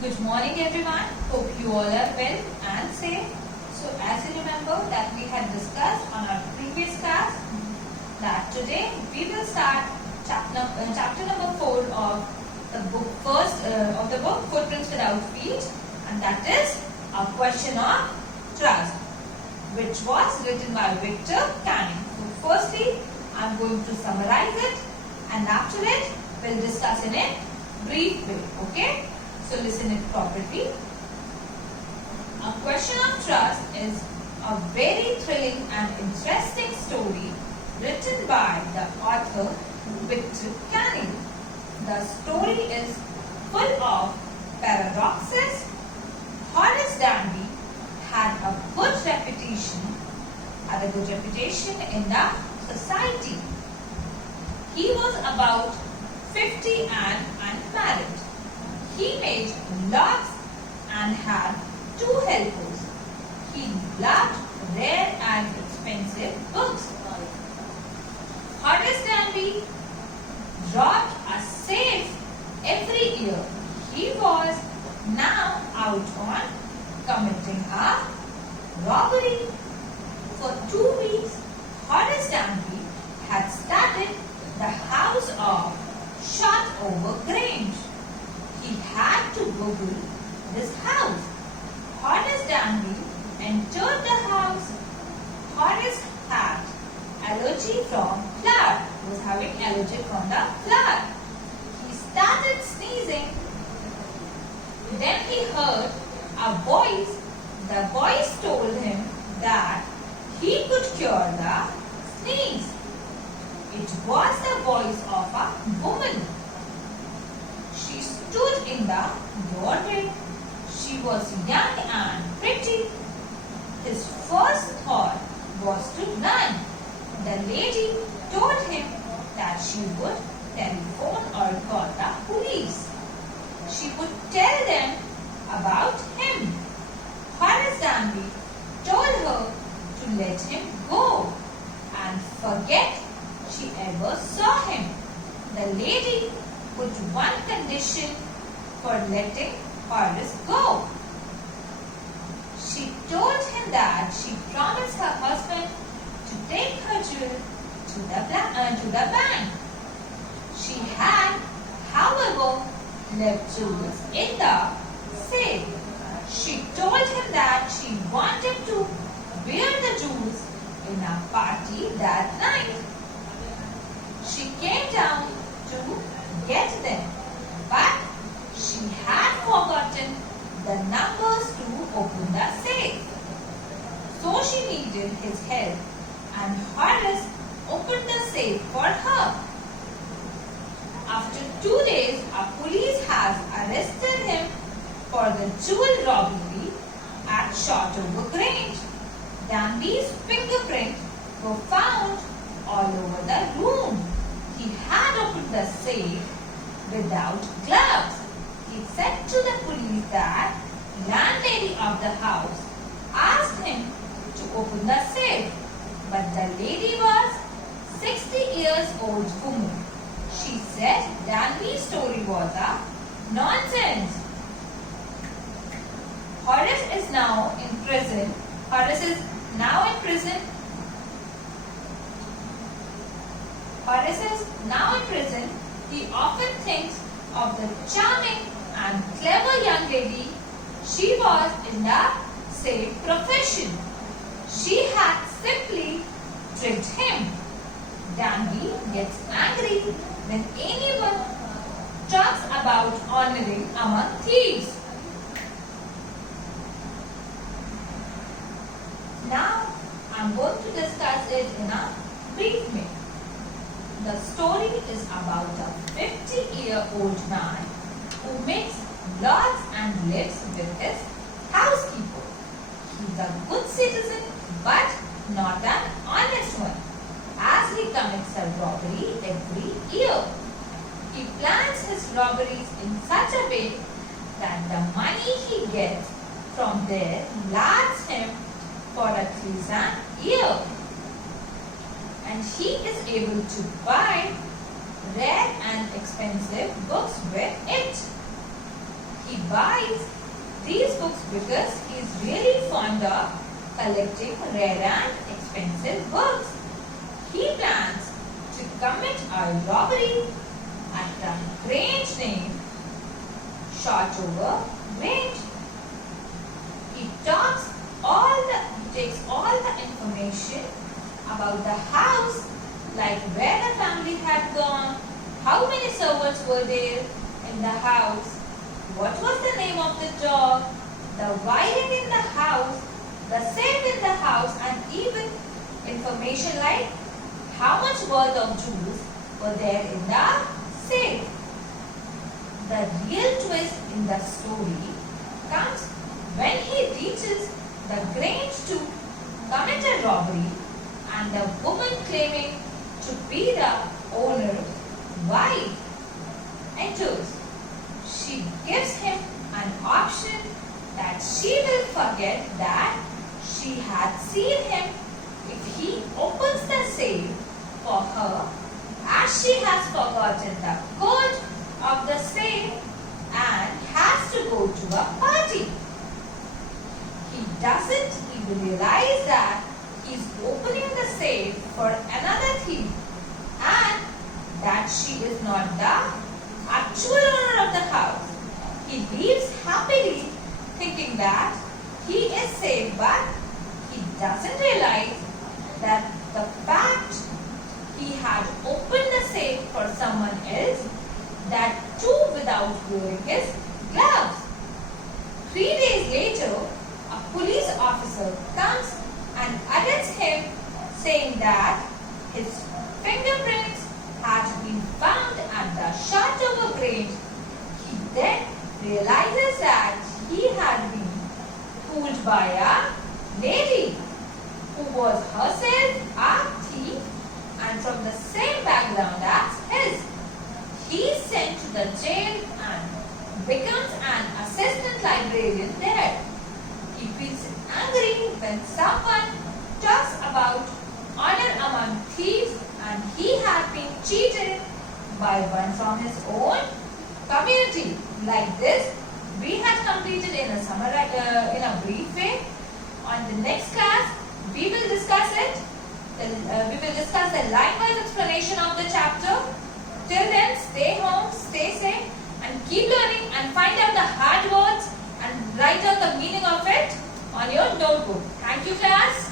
Good morning everyone. Hope you all are well and safe. So as you remember that we had discussed on our previous class that today we will start chapter number 4 of the book Footprints Without Feet, and that is a question of trust, which was written by Victor Canning. So firstly I am going to summarize it, and after it we will discuss in a brief way. Okay? So listen it properly. A Question of Trust is a very thrilling and interesting story written by the author Victor Canning. The story is full of paradoxes. Horace Danby had a good reputation in the society. He was about 50 and unmarried. He made lots and had 2 helpers. He loved rare and expensive books. Horace Danby robbed a safe every year. He was now out on committing a robbery. For 2 weeks, Horace Danby had studied the house of Shotover Grange. He had to Google this house. Horace Danby entered the house. Horace had allergy from flour. He was having allergy from the flour. He started sneezing. Then he heard a voice. The voice told him that he could cure the sneeze. It was the voice of a woman. She stood in the doorway. She was young and pretty. His first thought was to run. The lady told him that she would telephone or call the police. She would tell them about him. Horace Danby told her to let him go and forget she ever saw him. The lady put one condition for letting Horace go. She told him that she promised her husband to take her jewel to the bank. She had, however, left jewels in the safe. She told him that she wanted to wear the jewels in a party that night. She came down to get them, but she had forgotten the numbers to open the safe. So she needed his help, and Horace opened the safe for her. After 2 days, a police has arrested him for the jewel robbery at Shotover Grange. Danby's fingerprints were found all over the room. He had opened the safe without gloves. He said to the police that the landlady of the house asked him to open the safe, but the lady was 60-year-old woman. She said Danby's story was a nonsense. Horace is now in prison. Horace is now in prison. He often thinks of the charming and clever young lady she was in the same profession. She had simply tricked him. Danby gets angry when anyone talks about honoring among thieves. Now I am going to discuss it in a brief way. The story is about a 50-year-old man who makes lots and lives with his housekeeper. He is a good citizen but not an honest one, as he commits a robbery every year. He plans his robberies in such a way that the money he gets from there lasts him for at least an year, and he is able to buy rare and expensive books with it. He buys these books because he is really fond of collecting rare and expensive books. He plans to commit a robbery at a Grange named Shotover Grange. He takes all the information about the house, like where the family had gone, how many servants were there in the house, what was the name of the dog, the wiring in the house, the safe in the house, and even information like how much worth of jewels were there in the safe. The real twist in the story comes when he reaches the Grange to commit a robbery, and the woman claiming to be the owner's wife enters. She gives him an option that she will forget that she had seen him if he opens the safe for her, as she has forgotten the code of the safe and has to go to a party. He doesn't even realize that he's opening the safe for another thief and that she is not the actual owner of the house. He leaves happily thinking that he is safe, but he doesn't realize that the fact he had opened the safe for someone else, that too without wearing his gloves. 3 days later, a police officer comes and arrests him, saying that his fingerprints had been found at the Shotover Grange. He then realizes that he had been fooled by a lady who was herself a thief and from the same background as his. He is sent to the jail and becomes an assistant librarian there. He feels angry when someone talks about honor among thieves, and he had been cheated by one from his own community. Like this, we had completed in a brief way. On the next class, we will discuss it. We will discuss the line-wise explanation of the chapter. Till then, stay home, stay safe, and keep learning and find out the hard words and write out the meaning of it on your notebook. Thank you, class.